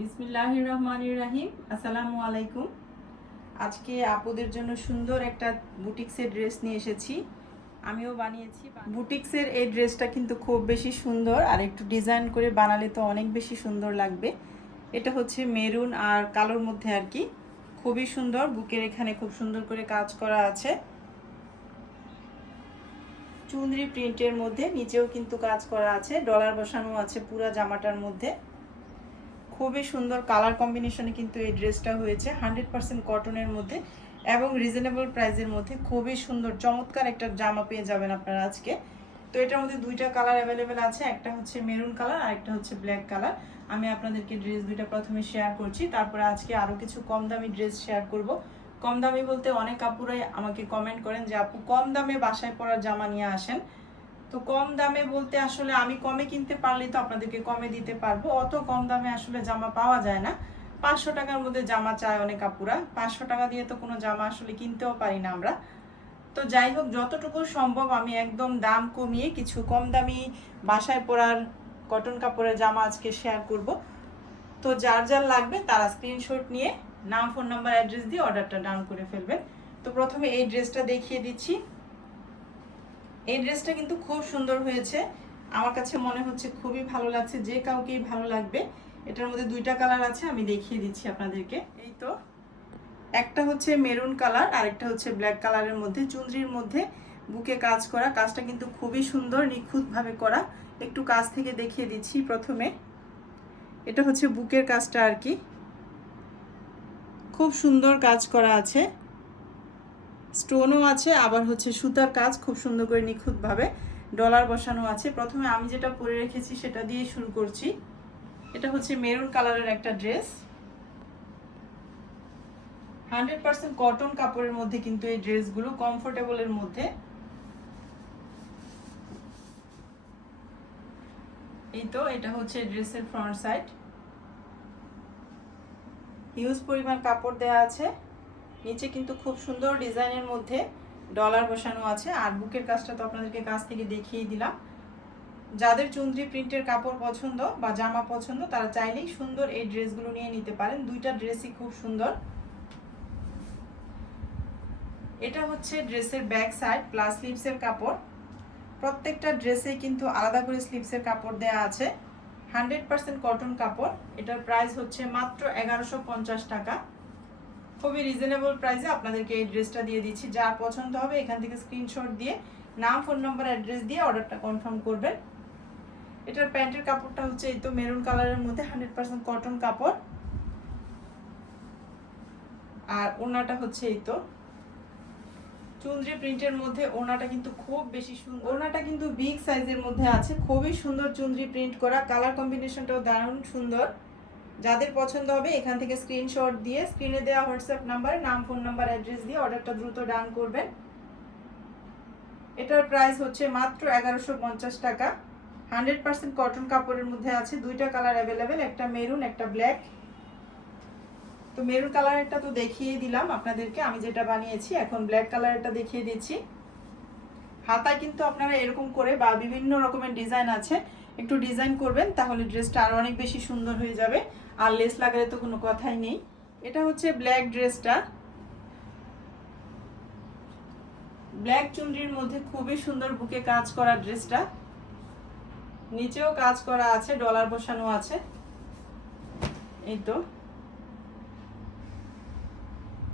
বিসমিল্লাহ রহমান রাহিম। আসসালামু আলাইকুম। আজকে আপুদের জন্য সুন্দর একটা বুটিক্সের ড্রেস নিয়ে এসেছি। আমিও বানিয়েছি। বুটিক্সের এই ড্রেসটা কিন্তু খুব বেশি সুন্দর আর একটু ডিজাইন করে বানালে তো অনেক বেশি সুন্দর লাগবে। এটা হচ্ছে মেরুন আর কালোর মধ্যে আর কি। খুবই সুন্দর। বুকের এখানে খুব সুন্দর করে কাজ করা আছে। চুনরি প্রিন্টের মধ্যে নিচেও কিন্তু কাজ করা আছে। ডলার বসানো আছে পুরা জামাটার মধ্যে। খুবই সুন্দর কালার কম্বিনেশনে কিন্তু এই ড্রেসটা হয়েছে। হান্ড্রেড পার্সেন্ট কটনের মধ্যে এবং রিজনেবল প্রাইসের মধ্যে খুবই সুন্দর, চমৎকার একটা জামা পেয়ে যাবেন আপনারা আজকে। তো এটার মধ্যে দুইটা কালার অ্যাভেলেবেল আছে, একটা হচ্ছে মেরুন কালার আর একটা হচ্ছে ব্ল্যাক কালার আমি আপনাদেরকে ড্রেস দুইটা প্রথমে শেয়ার করছি, তারপরে আজকে আরও কিছু কম দামি ড্রেস শেয়ার করব। কম দামি বলতে অনেক আপুরাই আমাকে কমেন্ট করেন যে, আপু, কম দামে বাসায় পরার জামা নিয়ে আসেন। তো কম দামে বলতে আসলে আমি কমে কিনতে পারলে তো আপনাদেরকে কমে দিতে পারব। অত কম দামে আসলে জামা পাওয়া যায় না। পাঁচশো টাকার মধ্যে জামা চায় অনেক আপুরা। পাঁচশো টাকা দিয়ে তো কোনো জামা আসলে কিনতেও পারি না আমরা। তো যাই হোক, যতটুকু সম্ভব আমি একদম দাম কমিয়ে কিছু কম দামি বাসায় পরার কটন কাপড়ের জামা আজকে শেয়ার করব। তো যার যার লাগবে তারা স্ক্রিনশট নিয়ে নাম ফোন নাম্বার অ্যাড্রেস দিয়ে অর্ডারটা ডাউন করে ফেলবেন। তো প্রথমে এই ড্রেসটা দেখিয়ে দিচ্ছি। এই ড্রেসটা কিন্তু খুব সুন্দর হয়েছে। আমার কাছে মনে হচ্ছে খুবই ভালো লাগছে, যে কাউকেই ভালো লাগবে। এটার মধ্যে দুইটা কালার আছে, আমি দেখিয়ে দিচ্ছি আপনাদেরকে। এই তো। একটা হচ্ছে মেরুন কালার আর একটা হচ্ছে ব্ল্যাক কালারের মধ্যে, চুনরির মধ্যে বুকে কাজ করা। কাজটা কিন্তু খুবই সুন্দর, নিখুঁতভাবে করা। একটু কাজ থেকে দেখিয়ে দিচ্ছি প্রথমে। এটা হচ্ছে বুকের কাজটা আর কি। খুব সুন্দর কাজ করা আছে। স্টোনও আছে, আবার হচ্ছে সুতার কাজ খুব সুন্দর করে নিখুঁতভাবে ডলার বসানো আছে। প্রথমে আমি যেটা পরে রেখেছি সেটা দিয়ে শুরু করছি। এটা হচ্ছে মেরুন কালারের একটা ড্রেস। হান্ড্রেড পার্সেন্ট কটন কাপড়ের মধ্যে কিন্তু এই ড্রেসগুলো, কমফোর্টেবলের মধ্যে। এই তো, এটা হচ্ছে ড্রেসের ফ্রন্ট সাইড। হিউজ পরিমাণ কাপড় দেওয়া আছে। নিচে কিন্তু খুব সুন্দর ডিজাইনের মধ্যে ডলার বসানো আছে। আর বুকের কাজটা তো আপনাদেরকে কাছ থেকে দেখিয়ে দিলাম। যাদের চুন্দ্রি প্রিন্টের কাপড় পছন্দ বা জামা পছন্দ, তারা চাইলেই সুন্দর এই ড্রেসগুলো নিয়ে নিতে পারেন। দুইটা ড্রেসই খুব সুন্দর। এটা হচ্ছে ড্রেসের ব্যাক সাইড প্লাস স্লিপসের কাপড়। প্রত্যেকটা ড্রেসে কিন্তু আলাদা করে স্লিপসের কাপড় দেওয়া আছে। হান্ড্রেড পার্সেন্ট কটন কাপড়। এটার প্রাইস হচ্ছে মাত্র এগারোশো টাকা। খুবই রিজনেবল প্রাইসে আপনাদেরকে এই ড্রেসটা দিয়ে দিচ্ছি। যার পছন্দ হবে এখান থেকে স্ক্রিনশট দিয়ে, নাম ফোন নম্বর অ্যাড্রেস দিয়ে অর্ডারটা কনফার্ম করবেন। এটার প্যান্টের কাপড়টা হচ্ছে এই তো মেরুন কালারের মধ্যে হান্ড্রেড পার্সেন্ট কটন কাপড়। আর ওনাটা হচ্ছে এই তো চুন্দ্রি প্রিন্টের মধ্যে ওনাটা কিন্তু খুব বেশি সুন্দর। ওনাটা কিন্তু বিগ সাইজের মধ্যে আছে। খুবই সুন্দর চুন্দ্রি প্রিন্ট করা। কালার কম্বিনেশনটাও দারুণ সুন্দর। যাদের পছন্দ হবে, এখান থেকে স্ক্রিনশট দিয়ে স্ক্রিনে দেওয়া হোয়াটসঅ্যাপ নাম্বারে নাম ফোন নাম্বার অ্যাড্রেস দিয়ে অর্ডারটা দ্রুত ডান করবেন। এটার প্রাইস হচ্ছে মাত্র এগারোশো পঞ্চাশ টাকা। হান্ড্রেড পার্সেন্ট কটন কাপড়ের মধ্যে আছে দুইটা কালার অ্যাভেলেবেল একটা মেরুন একটা ব্ল্যাক তো মেরুন কালারেরটা তো দেখিয়ে দিলাম আপনাদেরকে, আমি যেটা বানিয়েছি, এখন ব্ল্যাক কালারেরটা দেখিয়ে দিচ্ছি। হাতায় কিন্তু আপনারা এরকম করে বা বিভিন্ন রকমের ডিজাইন আছে, একটু ডিজাইন করবেন, তাহলে ড্রেসটা আরও অনেক বেশি সুন্দর হয়ে যাবে। আর লেস লাগালে তো কোনো কথাই নেই। এটা হচ্ছে ব্ল্যাক ড্রেসটা ব্ল্যাক চুনরির মধ্যে খুবই সুন্দর বুকে কাজ করা ড্রেসটা নিচেও কাজ করা আছে ডলার বসানো আছে। এই তো।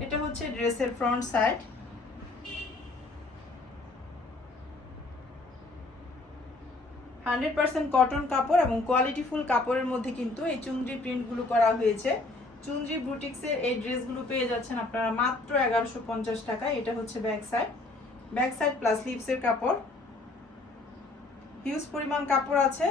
এটা হচ্ছে ড্রেসের front side hundred percent cotton কাপড় এবং কোয়ালিটিফুল কাপড়ের মধ্যে কিন্তু এই চুনরি প্রিন্টগুলো করা হয়েছে। চুনরি বুটিক্সের এই ড্রেসগুলো পেয়ে যাচ্ছেন আপনারা মাত্র এগারোশো পঞ্চাশ টাকা। এটা হচ্ছে back side. Back side plus লিপসের কাপড়। হিউজ পরিমাণ কাপড় আছে।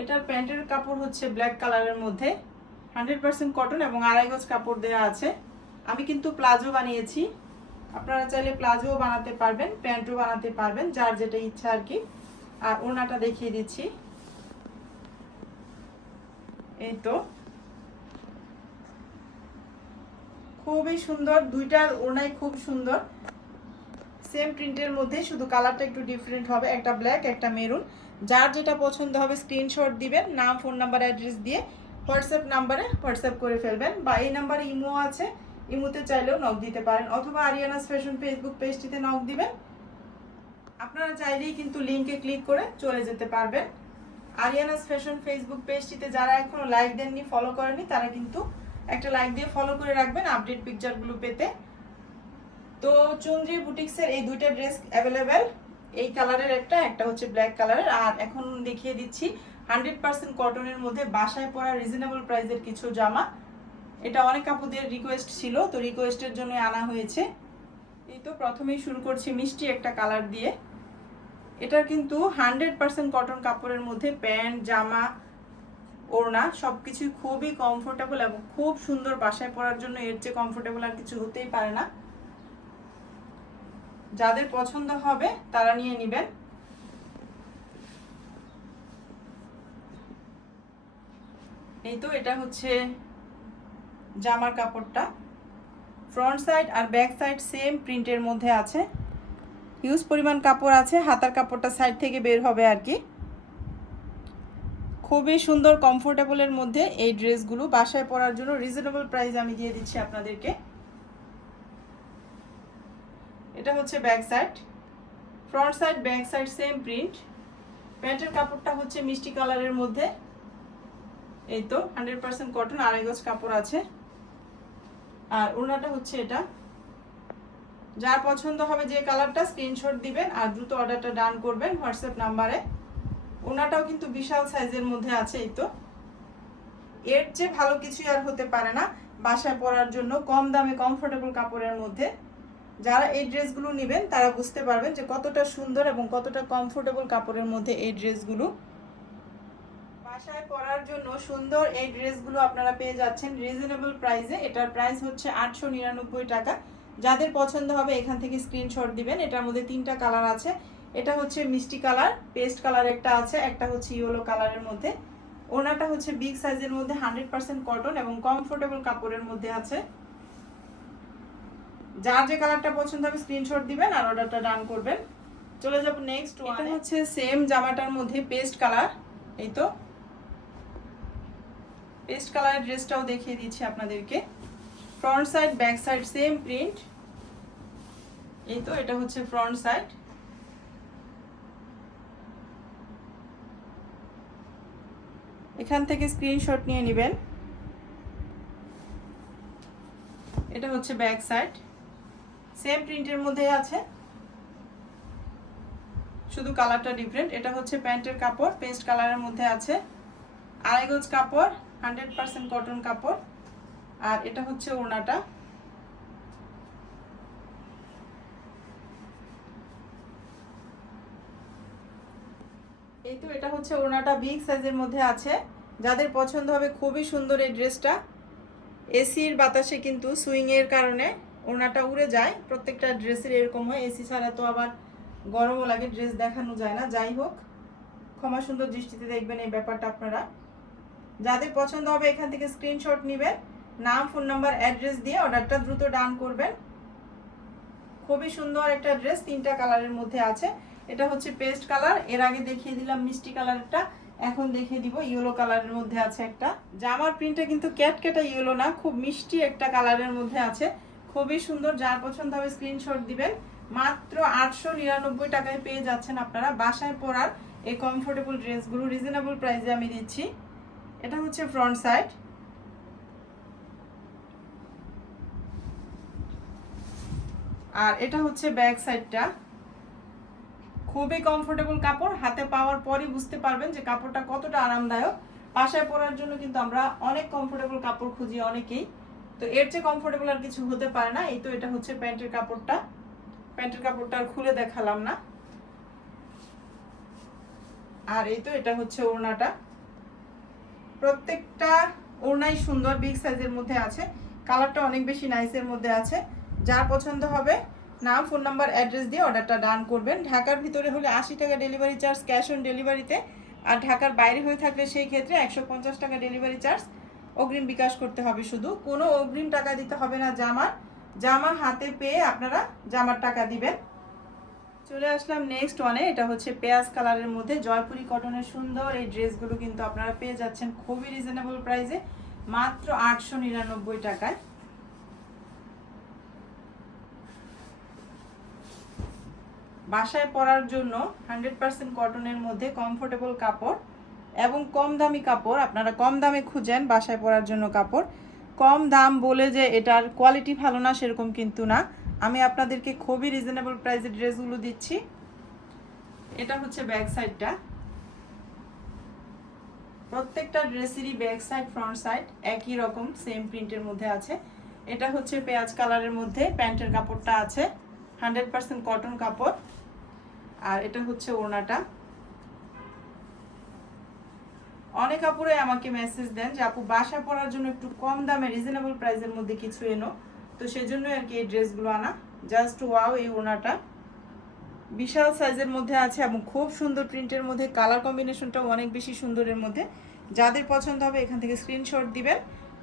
এটার প্যান্টের কাপড় হচ্ছে ব্ল্যাক কালারের মধ্যে। হান্ড্রেড পার্সেন্ট কটন এবং আড়াই গজ কাপড় দেওয়া আছে। আমি কিন্তু প্লাজো বানিয়েছি। আপনারা চাইলে প্লাজোও বানাতে পারবেন, প্যান্টও বানাতে পারবেন, যার যেটা ইচ্ছা আর কি। আর ওনাটা দেখিয়ে দিচ্ছি। এই তো। খুবই সুন্দর, দুইটার ওনাই খুব সুন্দর। সেম প্রিন্টের মধ্যে, শুধু কালারটা একটু ডিফারেন্ট হবে, একটা ব্ল্যাক একটা মেরুন যার যেটা পছন্দ হবে স্ক্রিনশট দিবেন, নাম ফোন নাম্বার অ্যাড্রেস দিয়ে হোয়াটসঅ্যাপ নাম্বারে হোয়াটসঅ্যাপ করে ফেলবেন। বা এই নাম্বারে ইমো আছে ইমোতে চাইলেও নক দিতে পারেন অথবা আরিয়ানাস ফ্যাশন ফেসবুক পেজটিতে নক দিবেন। আপনারা চাইলেই কিন্তু লিঙ্কে ক্লিক করে চলে যেতে পারবেন। আরিয়ানাস ফ্যাশন ফেসবুক পেজটিতে যারা এখনও লাইক দেননি ফলো করেনি তারা কিন্তু একটা লাইক দিয়ে ফলো করে রাখবেন আপডেট পিকচারগুলো পেতে। তো চন্দ্রী বুটিক্সের এই দুইটা ড্রেস অ্যাভেলেবেল এই কালারের একটা একটা হচ্ছে ব্ল্যাক কালারের আর এখন দেখিয়ে দিচ্ছি হান্ড্রেড পার্সেন্ট কটনের মধ্যে বাসায় পরা রিজনেবল প্রাইসের কিছু জামা। এটা অনেক আপুদের রিকোয়েস্ট ছিল, তো রিকোয়েস্টের জন্য আনা হয়েছে। এই তো প্রথমেই শুরু করছি মিষ্টি একটা কালার দিয়ে। এটার কিন্তু হান্ড্রেড পার্সেন্ট কটন কাপড়ের মধ্যে প্যান্ট, জামা, ওড়না সব কিছুই খুবই কমফোর্টেবল এবং খুব সুন্দর বাসায় পরার জন্য এর চেয়ে কমফোর্টেবল আর কিছু হতেই পারে না। যাদের পছন্দ হবে, তারা নিয়ে নেবেন। এই তো এটা হচ্ছে জামার কাপড়টা। ফ্রন্ট সাইড আর ব্যাক সাইড সেম প্রিন্টের মধ্যে আছে। হিউজ পরিমাণ কাপড় আছে, হাতার কাপড়টা সাইড থেকে বের হবে আর কি। খুবই সুন্দর কমফোর্টেবলের মধ্যে এই ড্রেসগুলো বাসায় পরার জন্য রিজনেবল প্রাইস আমি দিয়ে দিচ্ছি আপনাদেরকে। এটা হচ্ছে back side front side back side same print প্যান্টের কাপড়টা হচ্ছে মিষ্টি কালারের মধ্যে। এই তো হান্ড্রেড পার্সেন্ট কটন আড়াই গজ কাপড় আছে। আর ওনাটা হচ্ছে এটা। যার পছন্দ হবে যে কালারটা স্ক্রিনশট দিবেন আর দ্রুত অর্ডারটা ডান করবেন হোয়াটসঅ্যাপ নাম্বারে। ওনাটাও কিন্তু বিশাল সাইজের মধ্যে আছে এই তো। এর চেয়ে ভালো কিছুই আর হতে পারে না বাসায় পরার জন্য কম দামে কমফোর্টেবল কাপড়ের মধ্যে। যারা এই ড্রেসগুলো নেবেন তারা বুঝতে পারবেন যে কতটা সুন্দর এবং কতটা কমফোর্টেবল কাপড়ের মধ্যে এই ড্রেসগুলো বাসায় পরার জন্য সুন্দর এই ড্রেসগুলো আপনারা পেয়ে যাচ্ছেন। রিজনেবল প্রাইসে এটার প্রাইস হচ্ছে আটশো নিরানব্বই টাকা। যাদের পছন্দ হবে এখান থেকে স্ক্রিনশট দিবেন। এটার মধ্যে তিনটা কালার আছে। এটা হচ্ছে মিষ্টি কালার পেস্ট কালার একটা আছে একটা হচ্ছে ইয়েলো কালারের মধ্যে। ওনাটা হচ্ছে বিগ সাইজের মধ্যে হান্ড্রেড পার্সেন্ট কটন এবং কমফোর্টেবল কাপড়ের মধ্যে আছে। যার যে কালারটা পছন্দ হবে স্ক্রিনশট দিবেন আর অর্ডারটা ডান করবেন। চলে যাব নেক্সট এটা হচ্ছে সেম জামাটার মধ্যে পেস্ট কালার এই তো। পেস্ট কালারের ড্রেসটাও দেখিয়ে দিচ্ছি আপনাদেরকে। Front side back side same print এই তো, এটা হচ্ছে ফ্রন্ট সাইড এখান থেকে স্ক্রিনশট নিয়ে নেবেন। এটা হচ্ছে ব্যাক সাইড সেম প্রিন্টের মধ্যে আছে। শুধু কালারটা ডিফারেন্ট এটা হচ্ছে প্যান্টের কাপড় পেস্ট কালারের মধ্যে আছে। আড়াই গজ কাপড়। হান্ড্রেড পার্সেন্ট কটন কাপড়। আর এটা হচ্ছে ওড়নাটা। এই তো এটা হচ্ছে ওড়নাটা বিগ সাইজের মধ্যে আছে। যাদের পছন্দ হবে খুবই সুন্দর এই ড্রেসটা। এসির বাতাসে কিন্তু সুইংয়ের কারণে ওড়নাটা উড়ে যায়। প্রত্যেকটা ড্রেসের এরকম হয়। এসি ছাড়া তো আবার গরমও লাগে, ড্রেস দেখানো যায় না। যাই হোক, ক্ষমা সুন্দর দৃষ্টিতে দেখবেন এই ব্যাপারটা আপনারা। যাদের পছন্দ হবে এখান থেকে স্ক্রিনশট নেবেন, নাম ফোন নাম্বার অ্যাড্রেস দিয়ে অর্ডারটা দ্রুত ডান করবেন। খুবই সুন্দর একটা ড্রেস তিনটা কালারের মধ্যে আছে। এটা হচ্ছে পেস্ট কালারের আগে দেখিয়ে দিলাম মিষ্টি কালারটা এখন দেখিয়ে দিব ইয়েলো কালারের মধ্যে আছে একটা। জামার প্রিন্টটা কিন্তু ক্যাটকেটা ইয়েলো না, খুব মিষ্টি একটা কালারের মধ্যে আছে। খুবই সুন্দর, যার পছন্দ হবে স্ক্রিনশট দিবেন। মাত্র আটশো নিরানব্বই টাকায় পেয়ে যাচ্ছেন আপনারা বাসায় পরার এই কমফোর্টেবল ড্রেসগুলো রিজনেবল প্রাইসে আমি দিচ্ছি। এটা হচ্ছে ফ্রন্ট সাইড আর এটা হচ্ছে ব্যাক সাইডটা খুবই কমফোর্টেবল কাপড়, হাতে পাওয়ার পরই বুঝতে পারবেন যে কাপড়টা কতটা আরামদায়ক। বাসায় পরার জন্য কিন্তু আমরা অনেক কমফোর্টেবল কাপড় খুঁজি অনেকেই। তো এর চেয়ে কমফোর্টেবল আর কিছু হতে পারে না। এই তো এটা হচ্ছে প্যান্টের কাপড়টা। প্যান্টের কাপড়টা আর খুলে দেখালাম না। আর এই তো এটা হচ্ছে ওড়নাটা। প্রত্যেকটা ওড়নাই সুন্দর বিগ সাইজের মধ্যে আছে। কালারটা অনেক বেশি নাইসের মধ্যে আছে। যার পছন্দ হবে, নাম ফোন নাম্বার অ্যাড্রেস দিয়ে অর্ডারটা ডান করবেন। ঢাকার ভিতরে হলে আশি টাকা ডেলিভারি চার্জ ক্যাশ অন ডেলিভারিতে আর ঢাকার বাইরে হয়ে থাকলে সেই ক্ষেত্রে একশো পঞ্চাশ টাকা ডেলিভারি চার্জ অগ্রিম বিকাশ করতে হবে শুধু। কোনো অগ্রিম টাকা দিতে হবে না জামার। জামা হাতে পেয়ে আপনারা জামার টাকা দিবেন। চলে আসলাম নেক্সট ওয়ানে এটা হচ্ছে পেঁয়াজ কালারের মধ্যে জয়পুরি কটনের সুন্দর। এই ড্রেসগুলো কিন্তু আপনারা পেয়ে যাচ্ছেন খুবই রিজনেবল প্রাইসে মাত্র আটশো নিরানব্বই টাকায়। বাসায় পরার জন্য হান্ড্রেড পার্সেন্ট কটনের মধ্যে কমফোর্টেবল কাপড় এবং কম দামি কাপড়। আপনারা কম দামে খুঁজেন বাসায় পরার জন্য কাপড়। কম দাম বলে যে এটার কোয়ালিটি ভালো না, সেরকম কিন্তু না। আমি আপনাদেরকে খুবই রিজনেবল প্রাইসের ড্রেসগুলো দিচ্ছি। এটা হচ্ছে ব্যাক সাইডটা প্রত্যেকটা ড্রেসেরই ব্যাক সাইড ফ্রন্ট সাইড একই রকম সেম প্রিন্টের মধ্যে আছে। এটা হচ্ছে পেঁয়াজ কালারের মধ্যে, প্যান্টের কাপড়টা আছে হান্ড্রেড পার্সেন্ট কটন কাপড়। আর এটা হচ্ছে ওড়নাটা। অনেক আপুরে আমাকে মেসেজ দেন যে, আপু বাসা পরার জন্য একটু কম দামে রিজনেবল প্রাইসের মধ্যে কিছু এনো। তো সেই জন্যই আর কি এই ড্রেসগুলো আনা। জাস্ট ওয়াও এই ওড়নাটা। বিশাল সাইজের মধ্যে আছে এবং খুব সুন্দর প্রিন্টের মধ্যে কালার কম্বিনেশনটাও অনেক বেশি সুন্দরের মধ্যে। যাদের পছন্দ হবে এখান থেকে স্ক্রিনশট দিবেন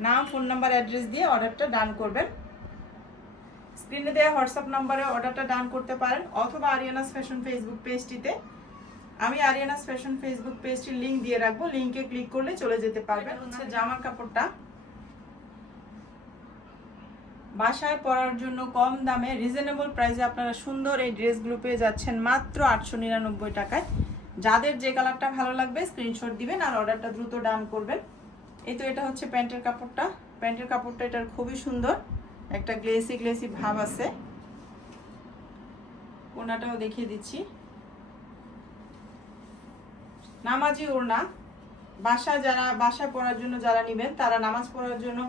নাম ফোন নাম্বার অ্যাড্রেস দিয়ে অর্ডারটা ডান করবেন। স্ক্রিনে দেওয়া হোয়াটসঅ্যাপ নাম্বারে অর্ডারটা ডান করতে পারেন অথবা আরিয়ানাস ফ্যাশন ফেসবুক পেজটিতে আমি আরিয়ানাস ফ্যাশন ফেসবুক পেজটির লিংক দিয়ে রাখব লিংকে ক্লিক করলে চলে যেতে পারবেন। হচ্ছে জামার কাপড়টা। বাসায় পরার জন্য কম দামে রিজনেবল প্রাইসে আপনারা সুন্দর এই ড্রেসগুলো পেয়ে যাচ্ছেন মাত্র আটশো নিরানব্বই টাকায়। যাদের যে কালারটা ভালো লাগবে স্ক্রিনশট দিবেন আর অর্ডারটা দ্রুত ডান করবেন। এই তো এটা হচ্ছে প্যান্টের কাপড়টা। প্যান্টের কাপড়টা এটার খুবই সুন্দর। একটা গ্লেসি গ্লেসি ভাব আছে। ওনাটাও দেখিয়ে দিচ্ছি। নামাজি ওড়না। বাসা যারা বাসা পড়ার জন্য যারা নেবেন, তারা নামাজ পড়ার জন্য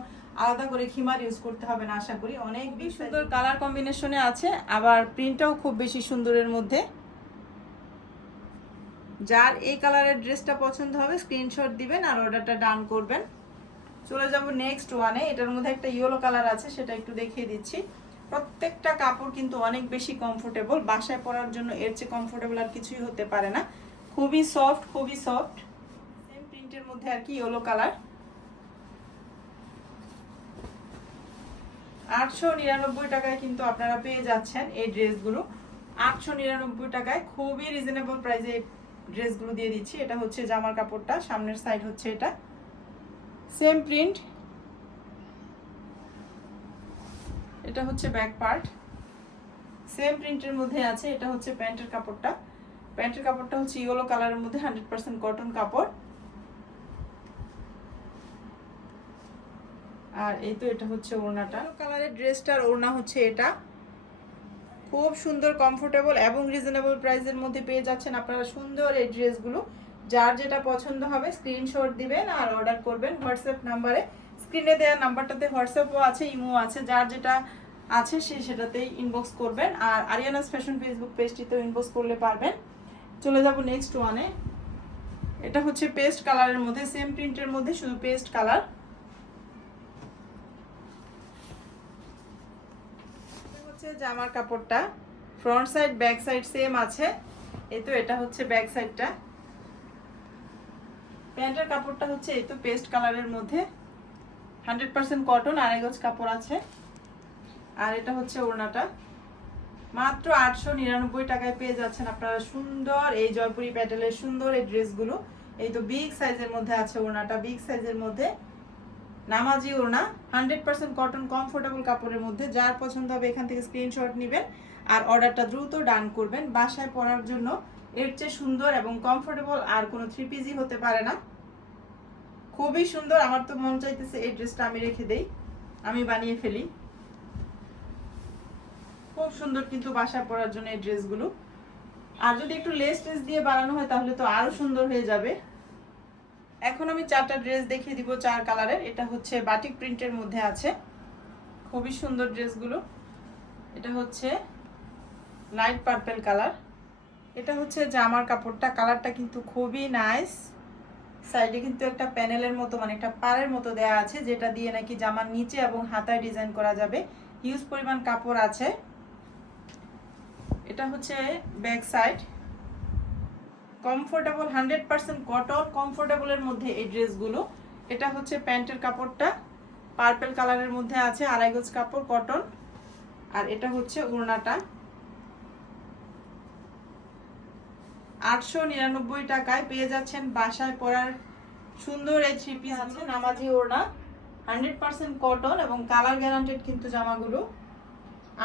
আলাদা করে খিমার ইউজ করতে হবে না আশা করি। অনেক বেশি সুন্দর কালার কম্বিনেশনে আছে আবার প্রিন্টটাও খুব বেশি সুন্দরের মধ্যে। যার এই কালারের ড্রেসটা পছন্দ হবে স্ক্রিনশট দিবেন আর অর্ডারটা ডান করবেন। চলে যাব নেক্সট ওয়ানে এটার মধ্যে একটা ইয়েলো কালার আছে সেটা একটু দেখিয়ে দিচ্ছি। প্রত্যেকটা কাপড় কিন্তু অনেক বেশি কমফোর্টেবল বাসায় পরার জন্য এর চেয়ে কমফোর্টেবল আর কিছুই হতে পারে না। খুবই সফট খুবই সফট সেম প্রিন্টের মধ্যে আর কি ইয়েলো কালার আটশো নিরানব্বই টাকায় কিন্তু আপনারা পেয়ে যাচ্ছেন এই ড্রেসগুলো। আটশো নিরানব্বই টাকায় খুবই রিজনেবল প্রাইসে এই ড্রেসগুলো দিয়ে দিচ্ছি। এটা হচ্ছে জামার কাপড়টা, সামনের সাইড হচ্ছে এটা। সেম প্রিন্ট এটা হচ্ছে ব্যাক পার্ট সেম প্রিন্টের মধ্যে আছে, এটা হচ্ছে প্যান্টের কাপড়টা। প্যান্টের কাপড়টা হচ্ছে ইয়েলো কালারের মধ্যে হান্ড্রেড পার্সেন্ট কটন কাপড়। আর এই তো এটা হচ্ছে ওড়নাটা। কালারের ড্রেসটার ওড়না হচ্ছে এটা। খুব সুন্দর কমফোর্টেবল এবং রিজনেবল প্রাইসের মধ্যে পেয়ে যাচ্ছেন আপনারা সুন্দর এই ড্রেসগুলো যার যেটা পছন্দ হবে স্ক্রিনশট দিবেন আর অর্ডার করবেন হোয়াটসঅ্যাপ নাম্বারে স্ক্রিনে দেওয়া নাম্বারটাতে হোয়াটসঅ্যাপও আছে ইমো আছে, যার যেটা আছে সে সেটাতেই ইনবক্স করবেন। আর আরিয়ানাস ফ্যাশন ফেসবুক পেজটিতেও ইনবক্স করলে পারবেন। চলে যাব নেক্সট ওয়ানে এটা হচ্ছে পেস্ট কালারের মধ্যে সেম প্রিন্টের মধ্যে, শুধু পেস্ট কালার হচ্ছে জামার কাপড়টা। Front side back side same আছে। এই তো, এটা হচ্ছে ব্যাক সাইডটা প্যান্টের কাপড়টা হচ্ছে এই তো পেস্ট কালারের মধ্যে। হান্ড্রেড পার্সেন্ট কটন আড়াই গজ কাপড় আছে। আর এটা হচ্ছে ওড়নাটা। মাত্র আটশো নিরানব্বই টাকায় পেয়ে যাচ্ছেন আপনারা সুন্দর এই জয়পুরি প্যাটেলের সুন্দর এই ড্রেসগুলো এই তো বিগ সাইজের মধ্যে আছে ওড়নাটা। বিগ সাইজের মধ্যে নামাজি ওড়না হান্ড্রেড পার্সেন্ট কটন কমফোর্টেবল কাপড়ের মধ্যে, যার পছন্দ হবে এখান থেকে স্ক্রিনশট নেবেন আর অর্ডারটা দ্রুত ডান করবেন। বাসায় পরার জন্য এর চেয়ে সুন্দর এবং কমফোর্টেবল আর কোনো থ্রি পিজি হতে পারে না। খুবই সুন্দর, আমার তো মন চাইতেছে এই ড্রেসটা আমি রেখে দেই। আমি বানিয়ে ফেলি। খুব সুন্দর কিন্তু বাসায় পরার জন্য এই ড্রেসগুলো আর যদি একটু লেস টেস দিয়ে বানানো হয় তাহলে তো আরও সুন্দর হয়ে যাবে। এখন আমি চারটা ড্রেস দেখিয়ে দিব চার কালারের এটা হচ্ছে বাটিক প্রিন্টের মধ্যে আছে। খুবই সুন্দর ড্রেসগুলো এটা হচ্ছে লাইট পার্পেল কালার এটা হচ্ছে জামার কাপড়টা। কালারটা কিন্তু খুবই নাইস সাইডে কিন্তু একটা প্যানেলের মতো মানে একটা পাড়ের মতো দেয়া আছে, যেটা দিয়ে নাকি জামার নিচে এবং হাতায় ডিজাইন করা যাবে। হিউজ পরিমাণ কাপড় আছে। এটা হচ্ছে back side comfortable hundred percent cotton কমফোর্টেবলের মধ্যে এই ড্রেসগুলো এটা হচ্ছে প্যান্টের কাপড়টা পার্পেল কালারের মধ্যে আছে আড়াই গজ কাপড় কটন আর এটা হচ্ছে ওড়নাটা। আটশো নিরানব্বই টাকায় পেয়ে যাচ্ছেন বাসায় পরার সুন্দর এই থ্রি পিস আছে নামাজি ওড়না হান্ড্রেড পার্সেন্ট কটন এবং কালার গ্যারান্টেড কিন্তু জামাগুলো।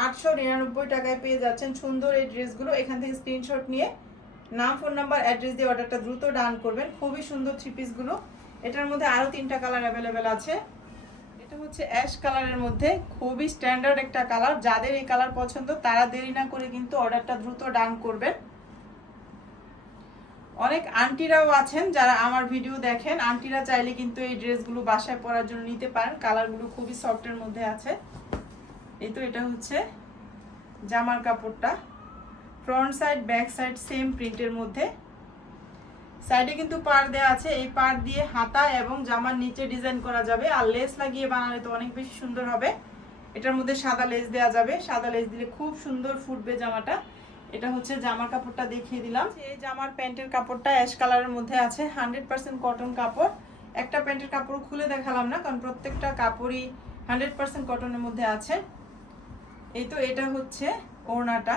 আটশো নিরানব্বই টাকায় পেয়ে যাচ্ছেন সুন্দর এই ড্রেসগুলো এখান থেকে স্ক্রিনশট নিয়ে নাম, ফোন নাম্বার অ্যাড্রেস দিয়ে অর্ডারটা দ্রুত ডান করবেন। খুবই সুন্দর থ্রি পিসগুলো এটার মধ্যে আরও তিনটা কালার অ্যাভেলেবেল আছে। এটা হচ্ছে অ্যাশ কালারের মধ্যে। খুবই স্ট্যান্ডার্ড একটা কালার যাদের এই কালার পছন্দ, তারা দেরি না করে কিন্তু অর্ডারটা দ্রুত ডান করবেন। অনেক আন্টিরাও আছেন, যারা আমার ভিডিও দেখেন। আন্টিরা চাইলে কিন্তু এই ড্রেসগুলো বাসায় পরার জন্য নিতে পারেন। কালারগুলো খুবই সফটের মধ্যে আছে। এই তো এটা হচ্ছে জামার কাপড়টা। Front side back side same প্রিন্টের মধ্যে। সাইডে কিন্তু পার দেওয়া আছে। এই পার দিয়ে হাতা এবং জামার নিচে ডিজাইন করা যাবে। আর লেস লাগিয়ে বানালে তো অনেক বেশি সুন্দর হবে। এটার মধ্যে সাদা লেস দেওয়া যাবে। সাদা লেস দিলে খুব সুন্দর ফুটবে জামাটা। এটা হচ্ছে জামার কাপড়টা দেখিয়ে দিলাম। এই জামার প্যান্টের কাপড়টা অ্যাশ কালারের মধ্যে আছে। হান্ড্রেড পার্সেন্ট কটন কাপড়। একটা প্যান্টের কাপড় খুলে দেখালাম না, কারণ প্রত্যেকটা কাপড়ই হান্ড্রেড পার্সেন্ট কটনের মধ্যে আছে। এই তো এটা হচ্ছে ওড়নাটা।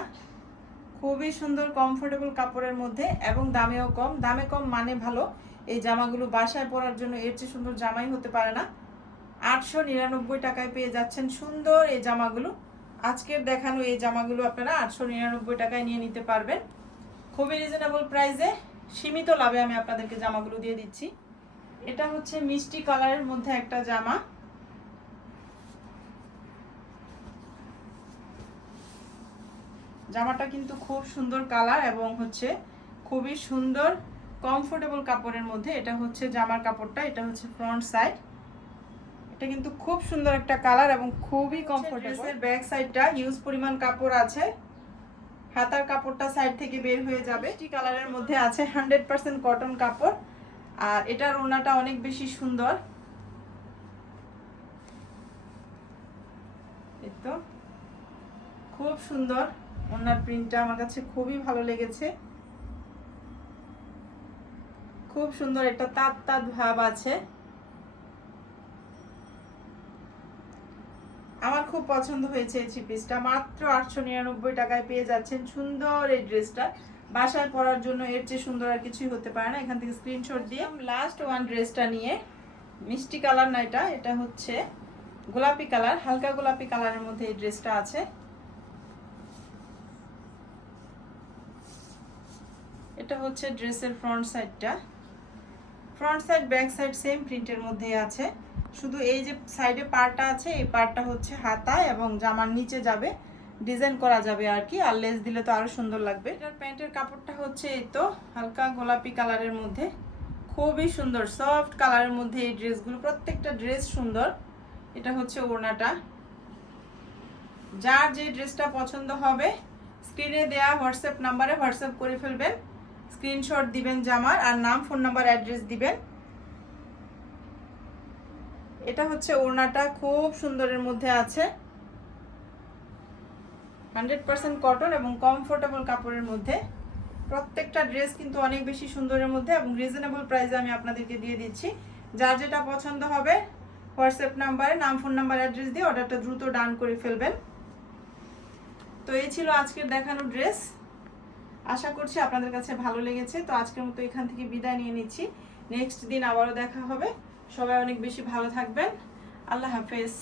খুবই সুন্দর কমফোর্টেবল কাপড়ের মধ্যে এবং দামেও কম। দামে কম মানে ভালো, এই জামাগুলো বাসায় পরার জন্য এর চেয়ে সুন্দর জামাই হতে পারে না। আটশো নিরানব্বই টাকায় পেয়ে যাচ্ছেন সুন্দর এই জামাগুলো। আজকের দেখানো এই জামাগুলো আপনারা আটশো নিরানব্বই টাকায় নিয়ে নিতে পারবেন। খুবই রিজনেবল প্রাইসে সীমিত লাভে আমি আপনাদেরকে জামাগুলো দিয়ে দিচ্ছি। এটা হচ্ছে মিষ্টি কালারের মধ্যে একটা জামা। জামাটা কিন্তু খুব সুন্দর কালার এবং হচ্ছে খুবই সুন্দর কমফোর্টেবল কাপড়ের মধ্যে। এটা হচ্ছে জামার কাপড়টা এটা হচ্ছে ফ্রন্ট সাইড এটা কিন্তু খুব সুন্দর একটা কালার এবং খুবই কমফোর্টেবল ব্যাক সাইডটা ইউজ পরিমাণ কাপড় আছে। হাতার কাপড়টা সাইড থেকে বের হয়ে যাবে। টি কালারের মধ্যে আছে হান্ড্রেড পার্সেন্ট কটন কাপড়। আর এটার ওনাটা অনেক বেশি সুন্দর। এই তো। খুব সুন্দর। ওনার প্রিন্টটা আমার কাছে খুবই ভালো লেগেছে। খুব সুন্দর একটা তাত তাঁত ভাব আছে। আমার খুব পছন্দ হয়েছে এই পিসটা মাত্র আটশো নিরানব্বই টাকায় পেয়ে যাচ্ছেন সুন্দর এই ড্রেসটা। বাসায় পরার জন্য এর চেয়ে সুন্দর আর কিছুই হতে পারে না। এখান থেকে স্ক্রিনশট দিয়ে লাস্ট ওয়ান ড্রেসটা নিয়ে মিষ্টি কালার না এটা এটা হচ্ছে গোলাপি কালার হালকা গোলাপি কালারের মধ্যে এই ড্রেসটা আছে। এটা হচ্ছে ড্রেসের ফ্রন্ট সাইডটা front side back side same প্রিন্টের মধ্যে আছে। শুধু এই যে সাইডে পার্টটা আছে, এই পার্টটা হচ্ছে হাতা এবং জামার নিচে যাবে ডিজাইন করা যাবে আর কি, আর লেস দিলে তো আরও সুন্দর লাগবে। এটার প্যান্টের কাপড়টা হচ্ছে এই তো, হালকা গোলাপি কালারের মধ্যে। খুবই সুন্দর সফট কালারের মধ্যে এই ড্রেসগুলো, প্রত্যেকটা ড্রেস সুন্দর। এটা হচ্ছে ওড়নাটা। যার যে ড্রেসটা পছন্দ হবে স্ক্রিনে দেয়া হোয়াটসঅ্যাপ নাম্বারে হোয়াটসঅ্যাপ করে ফেলবেন। স্ক্রিনশট দিবেন জামার আর নাম, ফোন নাম্বার, অ্যাড্রেস দিবেন। এটা হচ্ছে ওড়নাটা খুব সুন্দরের মধ্যে আছে। হান্ড্রেড পার্সেন্ট কটন এবং কমফোর্টেবল কাপড়ের মধ্যে। প্রত্যেকটা ড্রেস কিন্তু অনেক বেশি সুন্দরের মধ্যে এবং রিজনেবল প্রাইসে আমি আপনাদেরকে দিয়ে দিচ্ছি। যার যেটা পছন্দ হবে, হোয়াটসঅ্যাপ নাম্বারে নাম, ফোন নাম্বার, অ্যাড্রেস দিয়ে অর্ডারটা দ্রুত ডান করে ফেলবেন। তো এই ছিল আজকের দেখানো ড্রেস। আশা করছি আপনাদের কাছে ভালো লেগেছে। তো আজকের মতো এখান থেকে বিদায় নিয়ে নিচ্ছি। নেক্সট দিন আবারও দেখা হবে। সবাই অনেক বেশি ভালো থাকবেন। আল্লাহ হাফেজ।